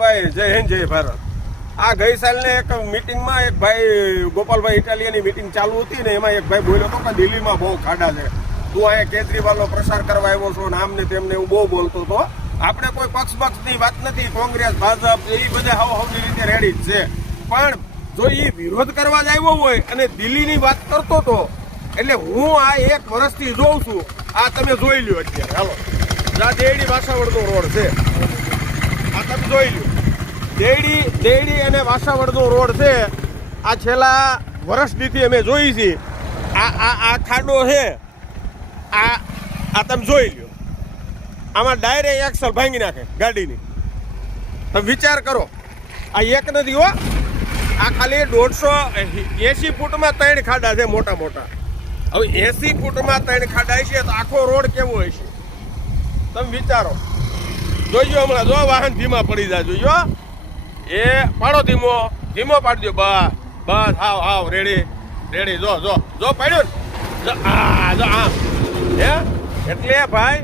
ભાઈ જય હિન્દ જય ભારત. આ ગઈ સાલને એક મીટિંગમાં એક ભાઈ ગોપાલભાઈ ઇટાલિયાની મીટિંગ ચાલુ હતી ને એમાં એક ભાઈ બોલ્યો હતો કે દિલ્હીમાં બહુ ખાડા છે, તું અહીંયા કેજરીવાલનો પ્રસાર કરવા આવ્યો છો ને આમને તેમને એવું બહુ બોલતો હતો. આપણે કોઈ પક્ષની વાત નથી, કોંગ્રેસ ભાજપ એ બધા હવની રીતે રેડી જ છે, પણ જો એ વિરોધ કરવા જ આવ્યો હોય અને દિલ્હીની વાત કરતો હતો એટલે હું આ 1 વર્ષથી જોઉં છું. આ તમે જોઈ લ્યો અત્યારે, હાલો આ દેડી વાસાવડનો રોડ છે, આ તમે જોઈ લ્યો દેડી અને વાસાવડનો રોડ છે. આ છેલ્લા વર્ષથી અમે જોઈ છીએ. આ ખાડો છે, આ તમે જોઈ લ્યો, આમાં ડાયરેક્ટ એક્સલ ભાંગી નાખે ગાડીની. તમે વિચાર કરો, આ એક નથી હો, આ ખાલી 180 ફૂટમાં 3 ખાડા છે મોટા મોટા. હવે 80 ફૂટમાં 3 ખાડા છે તો આખો રોડ કેવો હશે તમે વિચારો. જોઈજો હમણાં, જો વાહન ધીમા પડી જાય, જોઈજો એ પાડો ધીમો પાડજો. બસ હાવ રેડી જો પાડ્યો ને, જો આમ હે. એટલે ભાઈ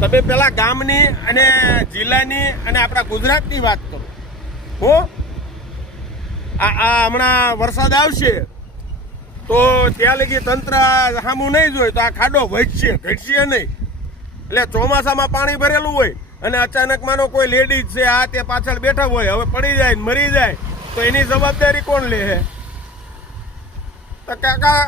તમે પેલા ગામની અને જિલ્લાની અને આપણા ગુજરાતની વાત કરો. હું આ હમણાં વરસાદ આવશે તો ત્યાં લગી તંત્ર સામું નહીં જોય તો આ ખાડો ઘટશે નહીં. એટલે ચોમાસામાં પાણી ભરેલું હોય અને અચાનક માનો કોઈ લેડીઝ છે આ તે પાછળ બેઠા હોય, હવે પડી જાય ને મરી જાય તો એની જવાબદારી કોણ લે?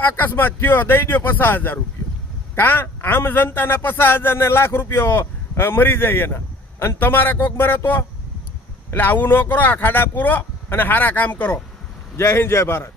અકસ્માત થયો, દઈ દો 50,000 રૂપિયા. આમ જનતાના 50,000 ને લાખ રૂપિયા મરી જાય એના, અને તમારા કોક મરે તો? એટલે આવું ન કરો, આ ખાડા પૂરો અને સારા કામ કરો. જય હિન્દ જય ભારત.